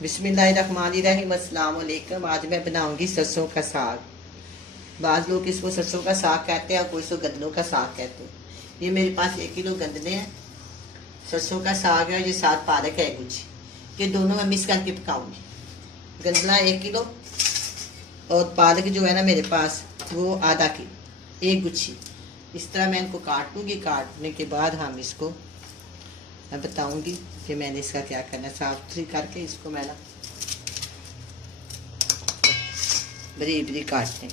बिस्मिल्लाहिर्रहमानिर्रहीम। अस्सलाम वालेकुम। आज मैं बनाऊंगी सरसों का साग। बाज़ लोग इसको सरसों का साग कहते हैं और कोई इसको गंदलों का साग कहते हैं। ये मेरे पास 1 किलो गंदले हैं, सरसों का साग है, ये साथ पालक है कुछ, ये दोनों मैं मिक्स करके पकाऊंगी। गंदला 1 किलो और पालक जो है ना मेरे पास वो आधा किलो, 1 गुच्छी। इस तरह मैं इनको काट लूँगी। काटने के बाद हम इसको मैं बताऊंगी कि मैंने इसका क्या करना है। साफ सुथरी करके इसको मैं ना बरीक बरीक काटते हैं।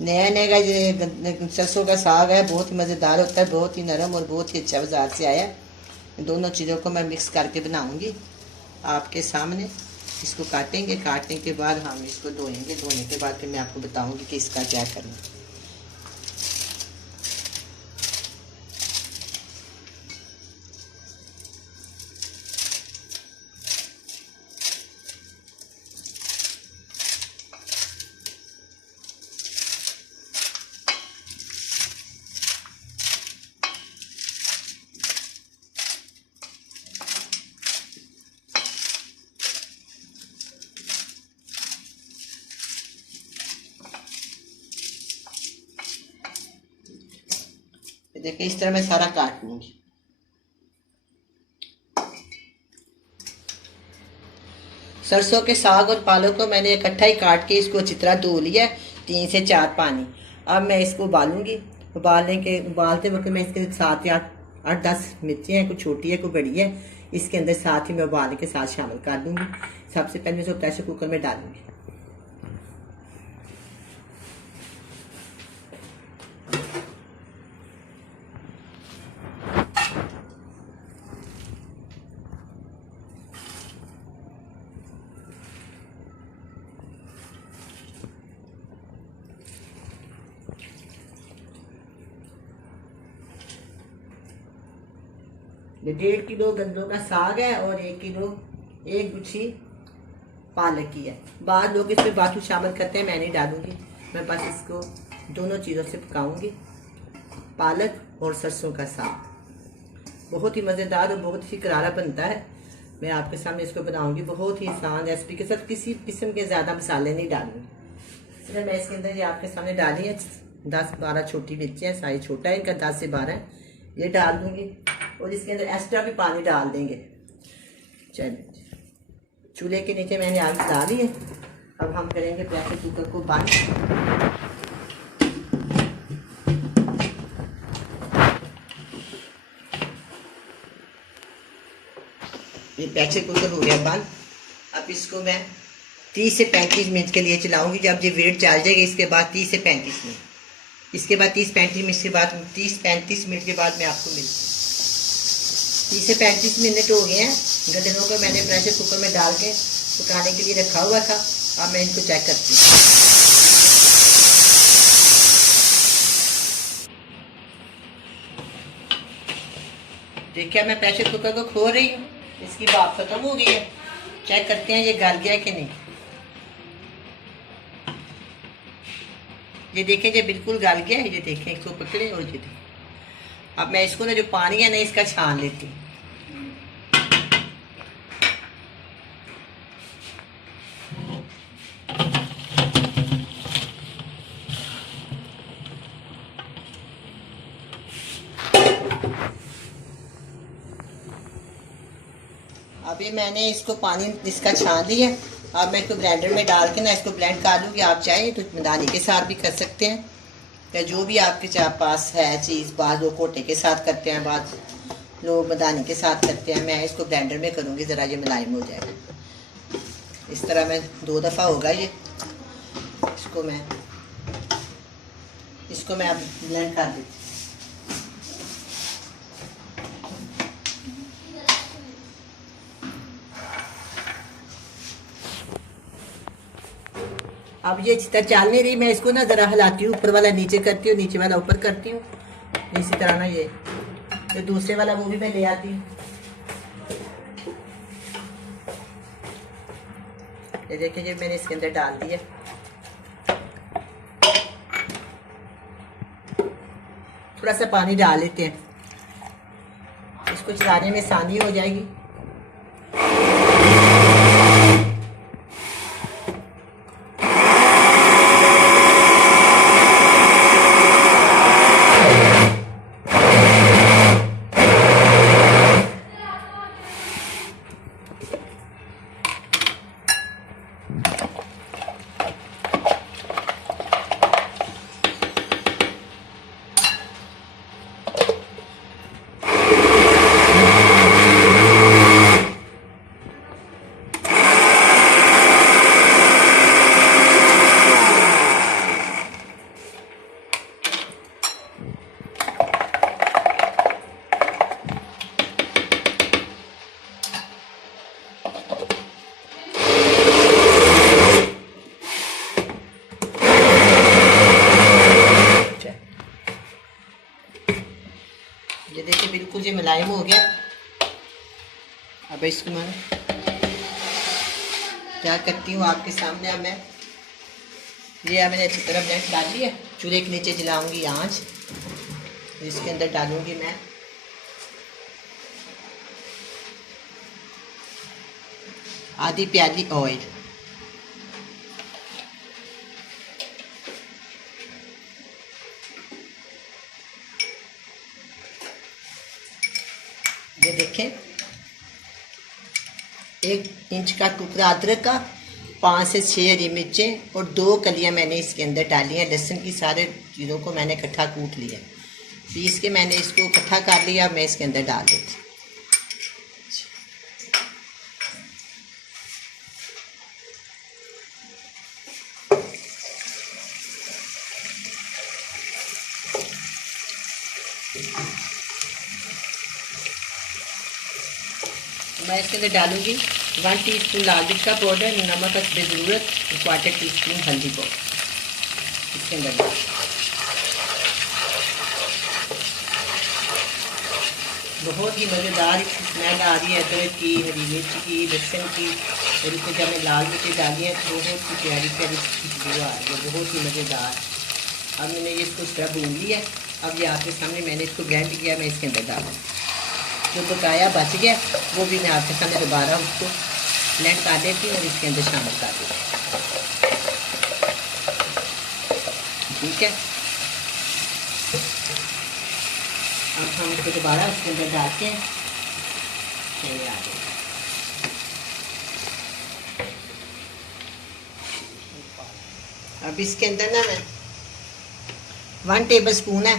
नया नया का ये सरसों का साग है, बहुत ही मज़ेदार होता है, बहुत ही नरम और बहुत ही अच्छा बाजार से आया है। दोनों चीज़ों को मैं मिक्स करके बनाऊंगी आपके सामने। इसको काटेंगे, काटने के बाद हम इसको धोएंगे। धोने के बाद फिर मैं आपको बताऊंगी कि इसका क्या करना है। देखिए इस तरह मैं सारा काट लूंगी। सरसों के साग और पालक को मैंने इकट्ठा ही काट के इसको अच्छी तरह धो लिया है, 3 से 4 पानी। अब मैं इसको उबालूंगी। उबालते वक्त मैं इसके 7 या 8-10 मिर्ची हैं, कुछ छोटी है कुछ बड़ी है, इसके अंदर साथ ही मैं उबालने के साथ शामिल कर दूंगी। सबसे पहले मैं इसको प्रेशर कुकर में डालूंगी। ये 1.5 किलो गंदलों का साग है और 1 किलो 1 गुच्छी पालक की है। बाद लोग इसमें बाकी शामिल करते हैं, मैं नहीं डालूंगी। मैं बस इसको दोनों चीज़ों से पकाऊंगी, पालक और सरसों का साग। बहुत ही मज़ेदार और बहुत ही करारा बनता है। मैं आपके सामने इसको बनाऊंगी, बहुत ही आसान रेसिपी के साथ। किसी किस्म के ज़्यादा मसाले नहीं डालूंगी। इसलिए मैं इसके अंदर ये आपके सामने डाली है 10-12 छोटी मिर्चियाँ, साइज छोटा है इनका, 10 से 12 ये डाल दूंगी और इसके अंदर एक्स्ट्रा भी पानी डाल देंगे। चलिए, चूल्हे के नीचे मैंने आग डाली है। अब हम करेंगे प्रेशर कुकर को बंद। ये प्रेशर कुकर हो गया बंद। अब इसको मैं 30 से 35 मिनट के लिए चलाऊंगी। जब ये वेट चल जाएगा इसके बाद 30 से 35 मिनट, इसके बाद 30-35 मिनट के बाद 30-35 मिनट के बाद मैं आपको मिलती हूँ। 30 से 35 मिनट हो गए हैं। गंदलों को मैंने प्रेशर कुकर में डाल के पकाने के लिए रखा हुआ था। अब मैं इनको चेक करती हूँ। देखिए मैं प्रेशर कुकर को खोल रही हूँ, इसकी भाप खत्म हो गई है। चेक करते हैं ये गल गया कि नहीं। ये देखें ये बिल्कुल गल गया है। ये देखें इसको पकड़े और ये देखें। अब मैं इसको ना जो पानी है ना इसका छान लेती हूँ। अभी मैंने इसको पानी इसका छान लिया। अब मैं इसको ब्लेंडर में डाल के ना इसको ब्लेंड कर लूँगी। आप चाहें तो मदानी के साथ भी कर सकते हैं या जो भी आपके पास है चीज़। बाद लोग कोटे के साथ करते हैं, बाद लोग मदानी के साथ करते हैं। मैं इसको ब्लेंडर में करूँगी, ज़रा ये मुलायम हो जाएगा। इस तरह मैं 2 दफ़ा होगा ये। इसको मैं अब ब्लेंड कर देती हूँ। अब ये जितना चल नहीं रही, मैं इसको ना ज़रा हिलाती हूँ। ऊपर वाला नीचे करती हूँ, नीचे वाला ऊपर करती हूँ। इसी तरह ना ये दूसरे वाला वो भी मैं ले आती हूँ। ये देखिए, ये मैंने इसके अंदर डाल दिया। थोड़ा सा पानी डाल लेते हैं, इसको चलाने में आसानी हो जाएगी। ये देखिए बिल्कुल ये मुलायम हो गया। अब इसको मैं क्या करती हूँ आपके सामने, अब मैं ये मैंने अच्छी तरह ब्लेंड डाल लिया। चूल्हे के नीचे जलाऊंगी आंच, इसके अंदर डालूंगी मैं आधी प्याली ऑयल। ये देखें 1 इंच का टुकड़ा अदरक का, 5 से 6 हरी मिर्चें और 2 कलियां मैंने इसके अंदर डाली हैं। लहसुन की सारे चीज़ों को मैंने इकट्ठा कूट लिया, पीस के मैंने इसको इकट्ठा कर लिया। मैं इसके अंदर डाल देती। मैं इसके अंदर डालूंगी 1 टीस्पून लाल मिर्च का पाउडर, नमक हस्बे ज़रूरत, 1/4 टीस्पून हल्दी पाउडर इसके अंदर डाल। बहुत ही मज़ेदार स्मेल आ रही है अदरक की, हरी मिर्च की, लहसुन की, और इसमें जब मैं लाल मिर्च डाली है तो बहुत ही प्यारी प्यारी खुशबू आ रही है, बहुत ही मज़ेदार। अब मैंने ये इसको थोड़ा भून लिया। अब ये आपके सामने मैंने इसको ब्लेंड किया, मैं इसके अंदर डालूँ। जो बकाया बच गया वो भी मैं आपके सामने दोबारा उसको ब्लेंड कर देती हूँ और इसके अंदर शामिल कर देती हूँ। ठीक है, अब हम इसको दोबारा उसके अंदर डालते हैं। चलिए आगे अब इसके अंदर ना मैं 1 टेबल स्पून है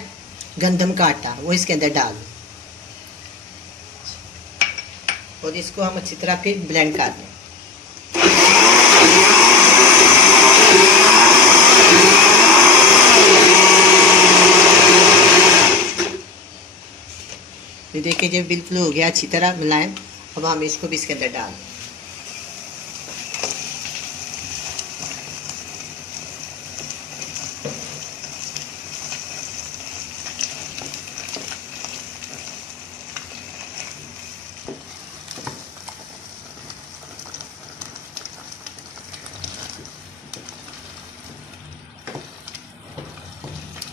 गंदम का आटा, वो इसके अंदर डाल दूँ और इसको हम अच्छी तरह फिर ब्लेंड कर दें। ये देखिए जब बिल्कुल हो गया अच्छी तरह मिलाएं। अब हम इसको भी इसके अंदर डाल दें।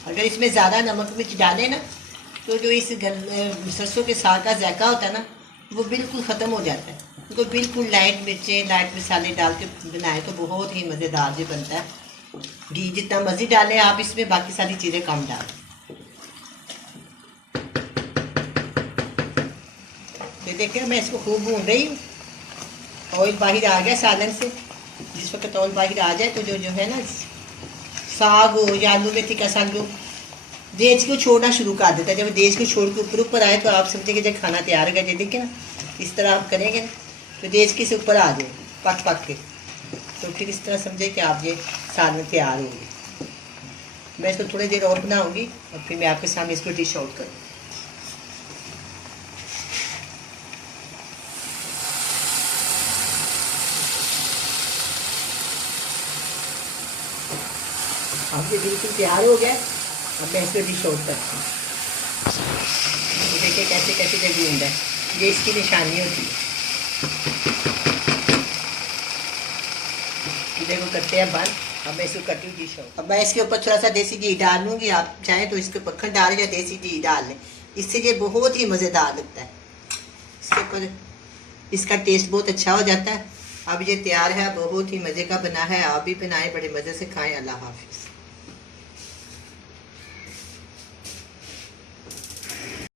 अगर इसमें ज़्यादा नमक मिर्च डालें ना तो जो इस सरसों के साग का जायका होता है ना वो बिल्कुल ख़त्म हो जाता है। उनको बिल्कुल लाइट मिर्चें लाइट मसाले डाल के बनाए तो बहुत ही मज़ेदार भी बनता है। घी जितना मर्जी डालें आप इसमें, बाकी सारी चीज़ें कम डालें। ये देखिए मैं इसको खूब भून रही हूँ। ऑयल बाहर आ गया सालन से। जिस वक्त ऑयल बाहर आ जाए तो जो है ना साग हो या आलू मेथी का साग जो देज को छोड़ना शुरू कर देता है। जब देज को छोड़ के ऊपर ऊपर आए तो आप समझे कि जब खाना तैयार हो गया। देखिए ना इस तरह आप करेंगे तो देज के से ऊपर आ जाए पक पक के, तो फिर इस तरह समझे कि आप ये सालन तैयार हो गए। मैं इसको थोड़ी देर और बनाऊँगी और फिर मैं आपके सामने इसको डिश आउट करूँगी। अब ये बिल्कुल तैयार हो गया। अब मैं इसको डिश आउट करती हूँ। तो देखिए कैसे कैसे जब गूंद है, ये इसकी निशानी होती है। चूल्हे को करते हैं बंद। अब मैं इसको करती हूँ डिश आउट। अब मैं इसके ऊपर थोड़ा सा देसी घी डाल लूँगी। आप चाहें तो इसके मक्खन डाल या देसी घी डाल लें, इससे ये बहुत ही मज़ेदार लगता है। इसके ऊपर इसका टेस्ट बहुत अच्छा हो जाता है। अब ये तैयार है, बहुत ही मज़े का बना है। आप भी बनाएं, बड़े मज़े से खाएं। अल्लाह हाफिज़।